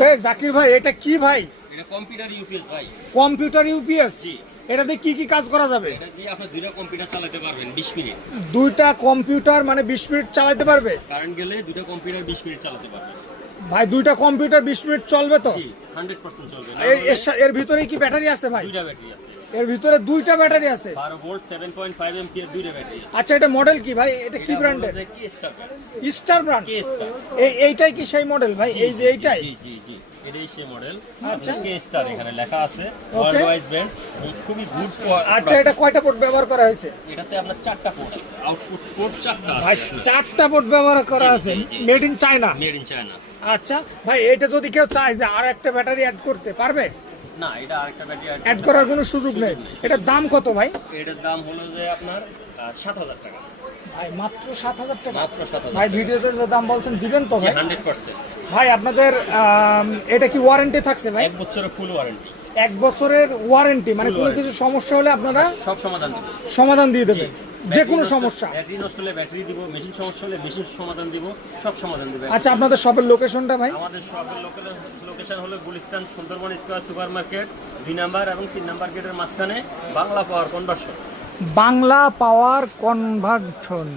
এই জাকির ভাই এটা কি ভাই? এটা কম্পিউটার ইউপিএস ভাই। Computer UPS? জি। এটাতে কি কি কাজ করা যাবে? এটা দিয়ে আপনি দুইটা কম্পিউটার চালাতে পারবেন 20 মিনিট। দুইটা কম্পিউটার মানে 20 মিনিট চালাতে পারবে? কারেন্ট গেলে দুইটা কম্পিউটার 20 মিনিট চালাতে পারবেন। ভাই দুইটা কম্পিউটার 20 মিনিট চলবে তো? জি 100% চলবে। এর ভিতরে কি ব্যাটারি আছে ভাই? দুইটা ব্যাটারি আছে। এর ভিতরে দুইটা ব্যাটারি আছে? 12 ভোল্ট 7.5 এম্পিয়ার দুইটা ব্যাটারি আছে। আচ্ছা এটা মডেল কি ভাই? এটা কি ব্র্যান্ডের? কি স্টার ব্র্যান্ড। Star brand? কে স্টার। এইটাই কি সেই মডেল ভাই? এই যে এইটাই? জি জি জি এটাই সেই মডেল। আচ্ছা কে স্টার এখানে লেখা আছে ওয়ার্ল্ড ওয়াইজ ব্র্যান্ড। খুবই গুড। আচ্ছা এটা কয়টা পোর্ট ব্যবহার করা হয়েছে? এটাতে আপনার 4টা পোর্ট আছে। আউটপুট পোর্ট 4টা ভাই আছে। 4টা পোর্ট ব্যবহার করা আছে। Made in China? Made in China. আচ্ছা ভাই এটা যদি কেউ চায় যে আর একটা ব্যাটারি অ্যাড করতে পারবে? না এটা আরেকটা ব্যাটারি অ্যাড করার কোনো সুযোগ নেই। এটার দাম কত ভাই? এটার দাম হলো যে আপনার 7,000 টাকা। ভাই মাত্র 7,000 টাকা? মাত্র 7,000 ভাই ভিডিওতে যে দাম বলছেন দিবেন তো ভাই? 100%। ভাই আপনাদের এটা কি ওয়ারেন্টি থাকছে ভাই? 1 বছরের ফুল ওয়ারেন্টি। 1 বছরের ওয়ারেন্টি মানে কোনো কিছু সমস্যা হলে আপনারা সব সমাধান দেব। সমাধান দিয়ে দেবেন যে কোনো সমস্যা? ব্যাটারি নষ্ট হলে ব্যাটারি দিব, মেশিন সমস্যা হলে মেশিন সমাধান দিব, সব সমাধান দিব। আচ্ছা আপনাদের শপের লোকেশনটা ভাই? আমাদের শপের লোকেশন হলো Gulistan Sundarban square super market 2 number এবং 3 নাম্বার গেটের মাঝখানে বাংলা পাওয়ার কনভার্সন। বাংলা পাওয়ার কনভার্সন।